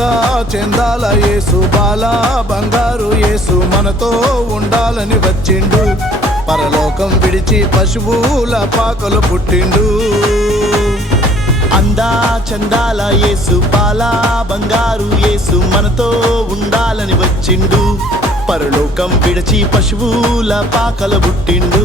అందా చెందాల యేసు బాల బంగారు యేసు మనతో ఉండాలని వచ్చిండు. పరలోకం విడిచి పశువుల పాకలు పుట్టిండు. అందా చందాల యేసు పాల బంగారు యేసు మనతో ఉండాలని వచ్చిండు. పరలోకం విడిచి పశువుల పాకల పుట్టిండు.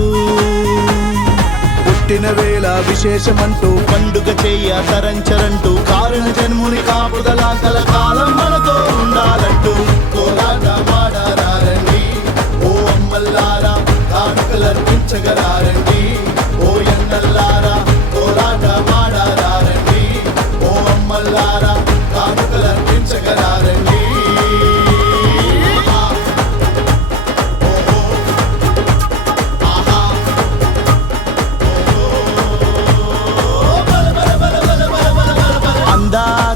పుట్టిన వేళ విశేషమంటూ పండుగ చేయ తరంచరంటూ కారణ జన్ముని కాపుదల కలకాలం మనతో ఉండాలంటూ కోలాట మాడారండి. ఓ అమ్మల్లారా కానుకలర్పించగలారండి. ఓ ఎన్నల్లారా కోలాట మాడారండి. ఓ అమ్మల్లారా కానుకలర్పించగలారండి.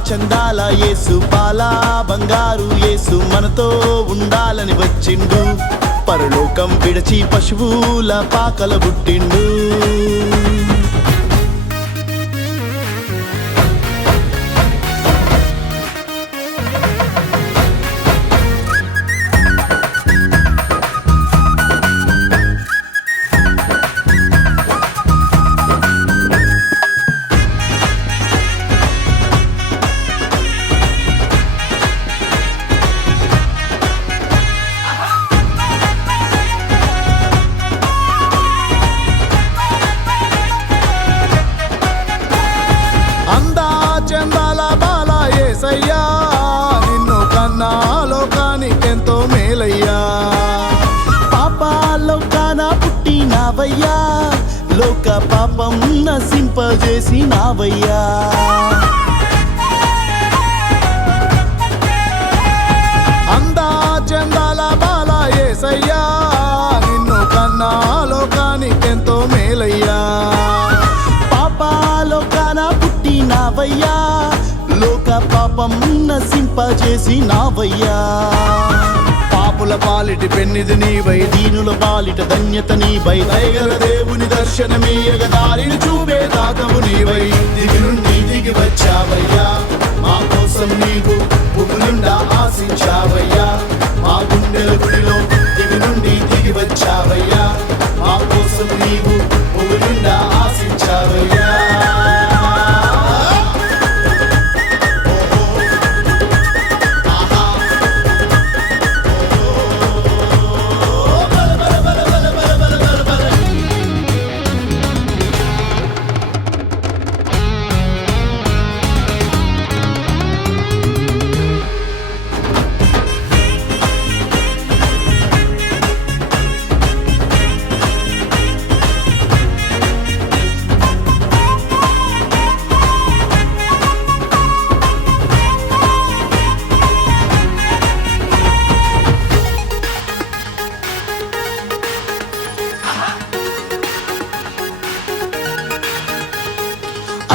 చందాల యేసు పాల బంగారు యేసు మనతో ఉండాలని వచ్చిండు. పరలోకం విడిచి పశువుల పాకల పుట్టిండు. నిన్ను కన్నా లోకానికెంతో మేలయ్యా. పాపాలోకాన పుట్టినావయ్యా, లోక పాపం నశింపజేసినావయ్యా. అందా చందాల బాల యేసయ్యా నిన్ను కన్నా లోకానికెంతో మేలయ్యా. పాపాలోకాన పుట్టినావయ్యా, లోక పాపం నశింపజేసినావయ్యా. పాపుల పాలిటి పెన్నిది నీవై, దీనుల పాలిట ధన్యత నీవై, దయగల దేవుని దర్శనమీయగ దారిని చూపే దాతవు నీవై. దిగి నుండి దిగి వచ్చావయ్యా, మా కోసం నీవు భూమి నిండా ఆశించావయ్యా. మా గుండెల గుడిలో దిగి నుండి దిగి వచ్చావయ్యా, మా కోసం నీవు భూమి నిండా ఆశించావయ్యా.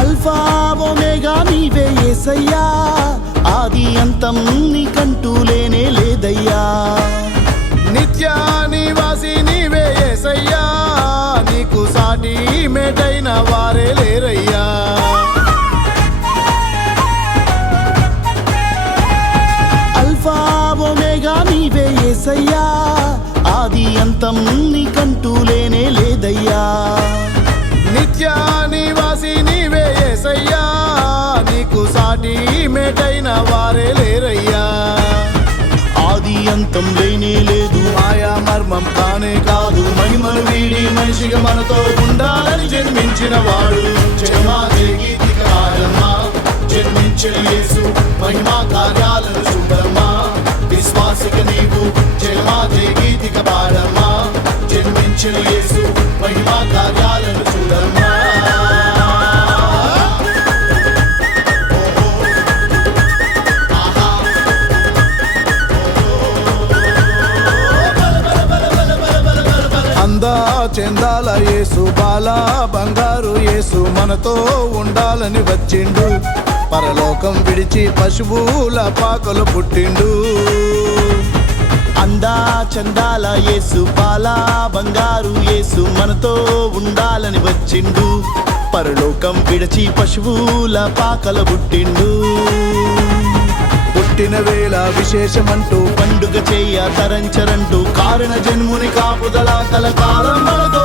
అల్ఫా ఒమేగా నీవే యేసయ్యా, ఆది అంతం నీకంటూ లేనే లేదయ్యా. నిత్య నివాసి నీవే యేసయ్యా, నీకు సాటి మేటైన వారే లేరయ్యా. అల్ఫా ఒమేగా నీవే యేసయ్యా, ఆది అంతం నీకంటూ లేనే లేదయ్యా. నిత్య నివాసి నీవే యేసయ్యా, నీకు సాటి మేటైన వారే లేరయ్యా. ఆది అంతం లేనే లేదు, మాయా మర్మం కానే కాదు, మహిమను వీడి మనిషిగా మనతో ఉండాలని జన్మించిన వాడు. జన్మాదే గీతిక కారమ్మా, జన్మించిన యేసు మహిమా కార్యాలను చూడమ్మా. విశ్వాసిక నీవు జన్మాదే గీతిక పాడమ్మా, జన్మించిన యేసు మహిమా కార్యాలను చూడమ్మా. అందా చెందాల యేసు బాల బంగారు యేసు మనతో ఉండాలని వచ్చిండు. పరలోకం విడిచి పశువుల పాకలు పుట్టిండు. అందా చందాల యేసు పాల బంగారు యేసు మనతో ఉండాలని వచ్చిండు. పరలోకం విడిచి పశువుల పాకల పుట్టిండు. పుట్టిన వేళ విశేషమంటూ పండుగ చెయ్య తరంచరంటూ కారణ జన్ముని కాపుదల కలకాలం మనతో